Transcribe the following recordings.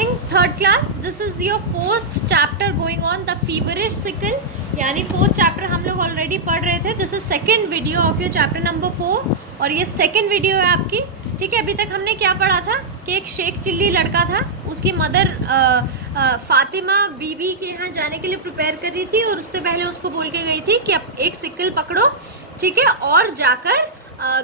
Morning third class. This is your fourth chapter going on the feverish sickle. यानी fourth chapter हम लोग already पढ़ रहे थे. This is second video of your chapter number 4 और ये सेकेंड वीडियो है आपकी. ठीक है, अभी तक हमने क्या पढ़ा था कि एक शेख चिल्ली लड़का था, उसकी मदर फातिमा बीबी के यहाँ जाने के लिए प्रिपेयर कर रही थी और उससे पहले उसको बोल के गई थी कि अब एक सिकल पकड़ो, ठीक है, और जाकर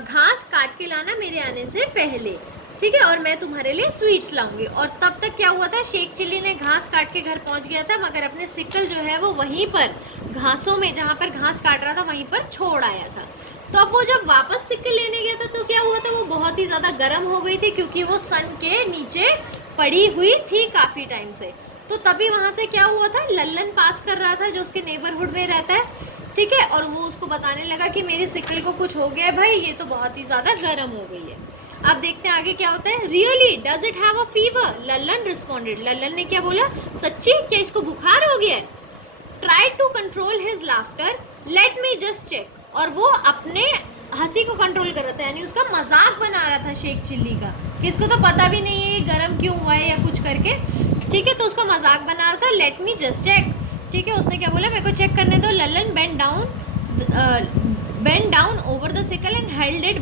घास काट के लाना मेरे आने से पहले, ठीक है, और मैं तुम्हारे लिए स्वीट्स लाऊंगी. और तब तक क्या हुआ था, शेख चिल्ली ने घास काट के घर पहुंच गया था, मगर अपने सिकल जो है वो वहीं पर घासों में, जहाँ पर घास काट रहा था वहीं पर छोड़ आया था. तो अब वो जब वापस सिकल लेने गया था तो क्या हुआ था, वो बहुत ही ज़्यादा गर्म हो गई थी क्योंकि वो सन के नीचे पड़ी हुई थी काफ़ी टाइम से. तो तभी वहाँ से क्या हुआ था, लल्लन पास कर रहा था जो उसके नेबरहुड में रहता है, ठीक है, और वो उसको बताने लगा कि मेरे सिकल को कुछ हो गया है भाई, ये तो बहुत ही ज़्यादा गर्म हो गई है. अब देखते हैं आगे क्या होता है. Really does it have a fever, Lallan responded. Lallan ने क्या बोला, सच्ची क्या इसको बुखार हो गया है. Try to control his laughter, let me just check. और वो अपने हंसी को कंट्रोल कर रहा था, यानी उसका मजाक बना रहा था शेख चिल्ली का, कि इसको तो पता भी नहीं है ये गर्म क्यों हुआ है या कुछ करके, ठीक है, तो उसका मजाक बना रहा था. लेट मी जस्ट चेक, ठीक है, उसने क्या बोला, मेरे को चेक करने दो. Lallan bent down over the sickle and held it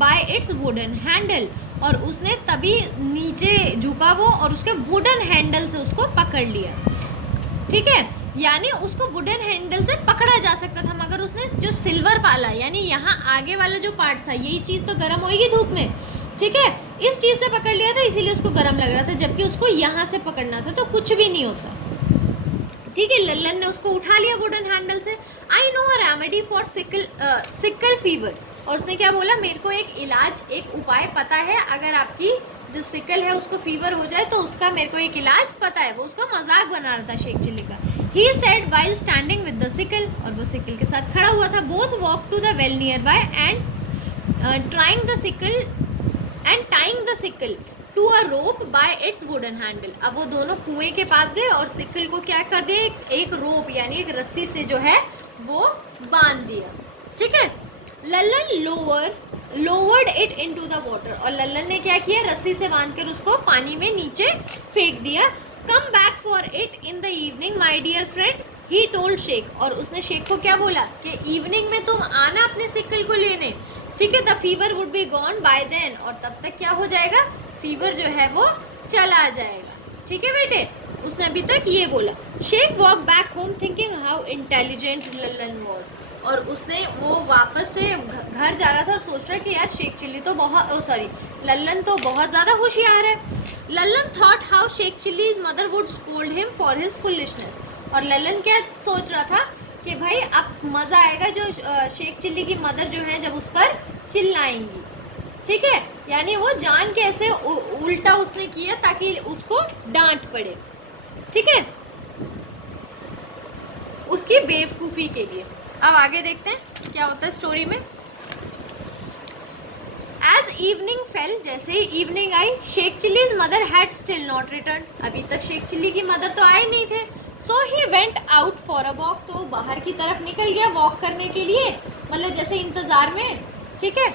by its wooden handle. और उसने तभी नीचे झुका वो और उसके वुडन हैंडल से उसको पकड़ लिया, ठीक है, यानी उसको वुडन हैंडल से पकड़ा जा सकता था, मगर उसने जो सिल्वर वाला, यानी यहाँ आगे वाला जो पार्ट था, यही चीज़ तो गर्म होगी धूप में, ठीक है, इस चीज़ से पकड़ लिया था, इसीलिए उसको गर्म लग रहा था, जबकि उसको यहाँ से पकड़ना था तो कुछ भी नहीं होता. ठीक है, लल्लन ने उसको उठा लिया वुडन हैंडल से. I know a remedy for sickle fever. और उसने क्या बोला, मेरे को एक इलाज, एक उपाय पता है, अगर आपकी जो सिकल है उसको फीवर हो जाए तो उसका मेरे को एक इलाज पता है. वो उसका मजाक बना रहा था शेख चिल्ली का. He said while standing with the sickle. और वो सिकल के साथ खड़ा हुआ था. Both walk to the well nearby and tying the sickle to a rope by its wooden handle. अब वो दोनों कुएं के पास गए और सिकल को क्या कर दिया, एक रोप यानी एक रस्सी से जो है वो बांध दिया, ठीक है. Lallan lowered it into the water. और लल्लन ने क्या किया, रस्सी से बांधकर उसको पानी में नीचे फेंक दिया. Come back for it in the evening my dear friend, he told Sheikh. और उसने शेख को क्या बोला कि इवनिंग में तुम आना अपने सिकल को लेने, ठीक है, the fever would be gone by then. और तब तक क्या हो जाएगा, फीवर जो है वो चला जाएगा, ठीक है बेटे. उसने अभी तक ये बोला. Sheikh walk back home thinking how intelligent Lallan was. और उसने वो वापस से घर जा रहा था और सोच रहा है कि यार शेख चिल्ली तो लल्लन तो बहुत ज़्यादा होशियार है. Lallan thought how Sheikh Chilli's mother would scold him for his foolishness. और लल्लन क्या सोच रहा था कि भाई अब मज़ा आएगा जो शेख चिल्ली की मदर जो है जब उस पर चिल्लाएंगी, ठीक है, यानी वो जान के ऐसे उल्टा उसने किया ताकि उसको डांट पड़े, ठीक है, उसकी बेवकूफ़ी के लिए. अब आगे देखते हैं क्या होता है स्टोरी में. एज इवनिंग फेल, जैसे ही इवनिंग आई, Sheikh Chilli's mother had still not return. अभी तक शेख चिल्ली की मदर तो आए नहीं थे. So he went out for a walk. तो बाहर की तरफ निकल गया वॉक करने के लिए, मतलब जैसे इंतज़ार में, ठीक है.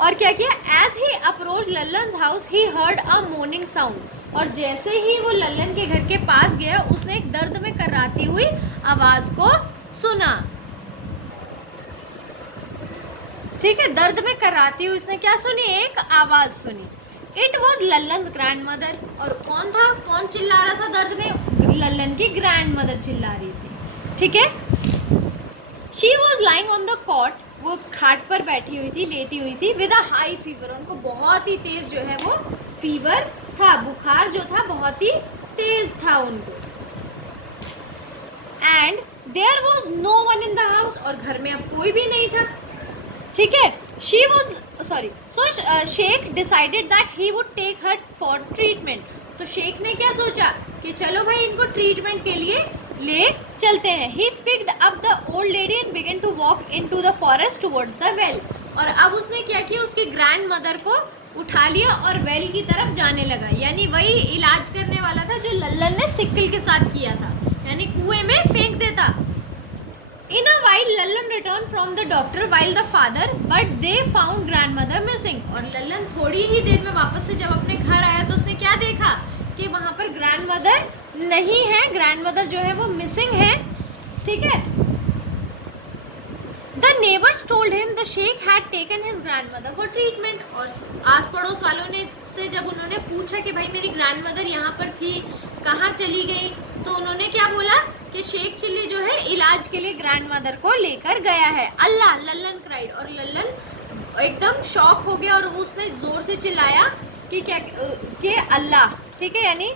और क्या किया, as he approach Lallan house he heard a mourning sound. और जैसे ही वो लल्लन के घर के पास गया, उसने एक दर्द में कराती हुई आवाज़ को सुना, ठीक है, दर्द में कराती हुई उसने क्या सुनी, एक आवाज़ सुनी. It was Lallan's grand mother. और कौन था, कौन चिल्ला रहा था दर्द में, लल्लन की ग्रैंड मदर चिल्ला रही थी, ठीक है. She was lying on the cot. वो खाट पर बैठी हुई थी, लेटी हुई थी. With a high fever. उनको बहुत ही तेज़ जो है वो फीवर था, बुखार जो था बहुत ही तेज़ था उनको. And there was no one in the house. और घर में अब कोई भी नहीं था, ठीक है. So Sheikh decided that he would take her for treatment. तो शेख ने क्या सोचा कि चलो भाई इनको ट्रीटमेंट के लिए ले चलते हैं. He picked up the old lady and began to walk into the forest towards the well. और अब उसने क्या किया, उसकी ग्रैंड मदर को उठा लिया और वेल की तरफ जाने लगा. यानी वही इलाज करने वाला था जो लल्लन ने सिकल के साथ किया था, यानी कुएं में फेंक देता. In a while, Lallan returned from the doctor while the father, but they found grandmother missing. और लल्लन थोड़ी ही देर में वापस से जब अपने घर आया तो उसने क्या देखा कि वहाँ पर ग्रैंडमदर नहीं है, ग्रैंडमदर जो है वो मिसिंग है, ठीक है। The neighbours told him the Sheikh had taken his grandmother for treatment, और आस पड़ोस वालों ने से जब उन्होंने पूछा कि भाई मेरी ग्रैंडमदर यहाँ पर थी, कहाँ चली गई, तो उन्होंने क्या बोला कि शेख चिल्ली जो है इलाज के लिए ग्रैंडमदर को लेकर गया है। अल्लाह, लल्लन क्राइड, और लल्लन एकदम शॉक हो गया और उसने ज़ोर से चिल्लाया कि क्या, कि अल्लाह, ठीक है, यानी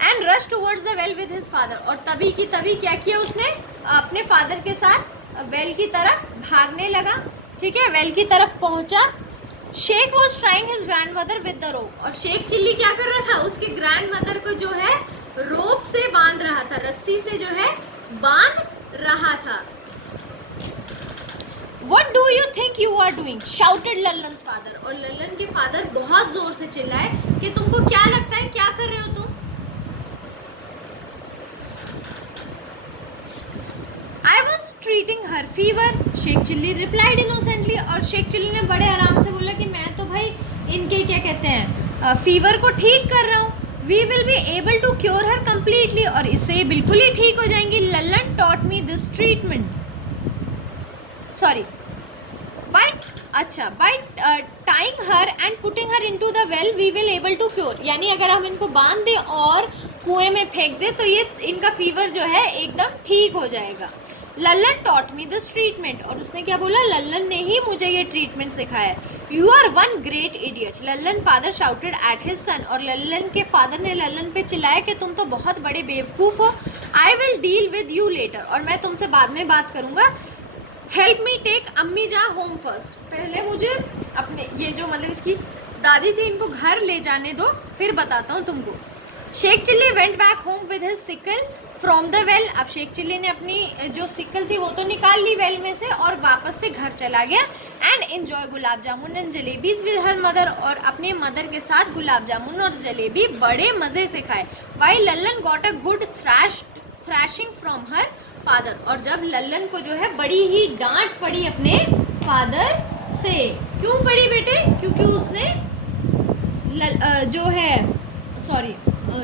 and rush towards the well with his father, और तभी की तभी क्या किया उसने, अपने फादर के साथ वेल की तरफ भागने लगा, ठीक है, वेल की तरफ पहुंचा। Sheikh was trying his grandmother with the rope, और शेख चिल्ली क्या कर रहा था, उसके ग्रैंडमदर को जो है रोप से बांध रहा था, रस्सी से जो है बांध रहा था। What do you think you are doing? shouted लल्लन's father, और लल्लन के फादर बहुत जोर से चिल्लाए कि तुमको क्या लगता है, क्या कर रहे हो तुम? I was treating her fever, Sheikh Chilli replied innocently, और शेख चिल्ली ने बड़े आराम से बोला कि मैं तो भाई इनके क्या कहते हैं फीवर को ठीक कर रहा हूँ। We will be able to cure her completely, और इससे ये बिल्कुल ही ठीक हो जाएंगी। Lallan taught me this treatment, sorry, by tying her and putting her into the well we will able to cure, यानी अगर हम इनको बांध दें और कुएं में फेंक दें तो ये इनका फीवर जो है एकदम ठीक हो जाएगा। Lallan taught me this treatment, और उसने क्या बोला, लल्लन ने ही मुझे ये ट्रीटमेंट सिखाया। You are one great idiot, Lallan father shouted at his son, और लल्लन के फादर ने लल्लन पे चिल्लाया कि तुम तो बहुत बड़े बेवकूफ़ हो। I will deal with you later, और मैं तुमसे बाद में बात करूँगा। हेल्प मी टेक अम्मी जा होम फर्स्ट, पहले मुझे अपने ये जो मतलब इसकी दादी थी इनको घर ले जाने दो, फिर बताता हूँ तुमको। Sheikh Chilli went back home with his sickle from the well, अब शेख चिल्ली ने अपनी जो सिकल थी वो तो निकाल ली वेल में से और वापस से घर चला गया। And enjoy gulab jamun and jalebis with her mother, और अपने मदर के साथ गुलाब जामुन और जलेबी बड़े मज़े से खाए। Why Lallan got a good thrashing from her father, और जब लल्लन को जो है बड़ी ही डांट पड़ी अपने फादर से। क्यों पड़ी बेटे? क्योंकि उसने जो है सॉरी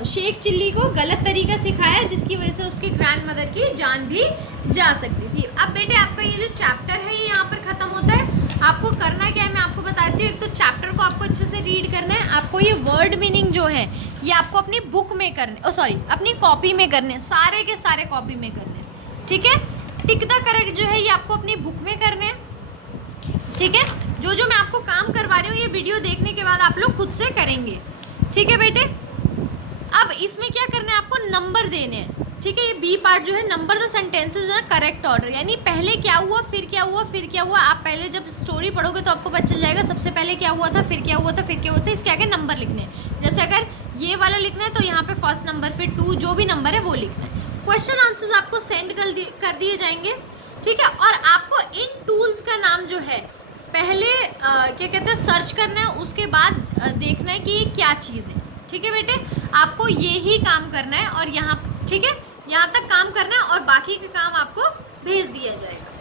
शेख चिल्ली को गलत तरीका सिखाया, जिसकी वजह से उसकी ग्रैंडमदर की जान भी जा सकती थी। अब बेटे आपका ये जो चैप्टर है ये यहाँ पर ख़त्म होता है। आपको करना क्या है मैं आपको बताती हूँ। एक तो चैप्टर को आपको अच्छे से रीड करना है, आपको ये वर्ड मीनिंग जो है ये आपको अपनी बुक में करने, अपनी कॉपी में करने, सारे के सारे कॉपी में करने, ठीक है। टिक द करेक्ट जो है ये आपको अपनी बुक में करने हैं, ठीक है। जो मैं आपको काम करवा रही हूँ ये वीडियो देखने के बाद आप लोग खुद से करेंगे, ठीक है बेटे। अब इसमें क्या करना है, आपको नंबर देने हैं, ठीक है। ये बी पार्ट जो है number the sentences in correct order, यानी पहले क्या हुआ फिर क्या हुआ फिर क्या हुआ। आप पहले जब स्टोरी पढ़ोगे तो आपको पता चल जाएगा सबसे पहले क्या हुआ था, फिर क्या हुआ था, फिर क्या हुआ था। इसके आगे नंबर लिखने हैं, जैसे अगर ये वाला लिखना है तो यहाँ पे फर्स्ट नंबर, फिर 2, जो भी नंबर है वो लिखना है। क्वेश्चन आंसर्स आपको सेंड कर दिए जाएंगे, ठीक है। और आपको इन टूल्स का नाम जो है पहले क्या कहते हैं सर्च करना है, उसके बाद देखना है कि ये क्या चीज़ है, ठीक है बेटे। आपको ये ही काम करना है और यहाँ, ठीक है, यहाँ तक काम करना है और बाकी का काम आपको भेज दिया जाएगा।